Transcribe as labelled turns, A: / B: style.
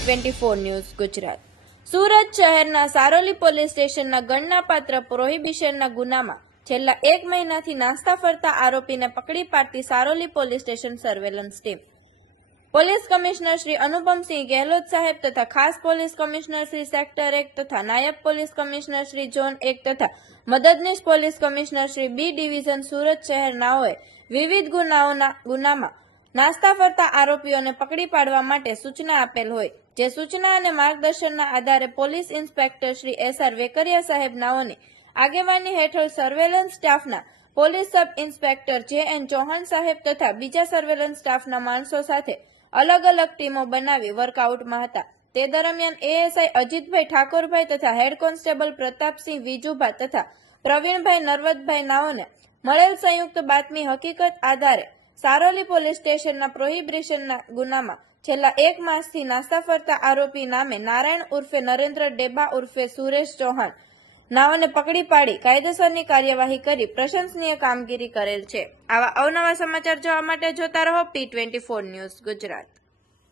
A: Twenty four news Gujarat Surat શહેરના Saroli police સ્ટેશનના ગણનાપાત્ર પ્રોહિબિશનના ગુનામાં છેલ્લા એક મહિનાથી નાસ્તા ફરતા આરોપીને પકડી પાડતી Saroli police station surveillance team. Police commissioner Shri Anupamsinh Gehlot સાહેબ તથા ખાસ પોલીસ કમિશનર શ્રી સેક્ટર એક તથા નાયબ પોલીસ કમિશનર શ્રી ઝોન એક તથા મદદનીશ police commissioner Shri B division Surat શહેરનાઓએ વિવિધ ગુનાઓના ગુનામાં નાસ્તા ફરતા આરોપીઓને પકડી પાડવા માટે સૂચના આપેલ હોય, જે સૂચના અને માર્ગદર્શનના આધારે police inspector Shri S R Vekariya સાહેબ નાઓની આગેવાની હેઠળ સર્વેલન્સ સ્ટાફના police sub inspector J N Chauhan સાહેબ તથા બીજા સર્વેલન્સ સ્ટાફના માણસો સાથે અલગ અલગ ટીમો બનાવી વર્કઆઉટમાં હતા. તે દરમિયાન એએસઆઈ અજીતભાઈ ઠાકોરભાઈ તથા હેડ કોન્સ્ટેબલ પ્રતાપસિંહ વિજુભા તથા પ્રવીણભાઈ નરવતભાઈ નાઓને મળેલ સંયુક્ત બાતમી હકીકત આધારે સારોલી પોલીસ સ્ટેશનના પ્રોહિબિશનના ગુનામાં છેલ્લા એક માસથી નાસ્તા ફરતા આરોપી નામે નારાયણ ઉર્ફે નરેન્દ્ર ડેબા ઉર્ફે સુરેશ ચૌહાણ નાઓને પકડી પાડી કાયદેસરની કાર્યવાહી કરી પ્રશંસનીય કામગીરી કરેલ છે. આવા અવનવા સમાચાર જોવા માટે જોતા રહો P twenty four news Gujarat.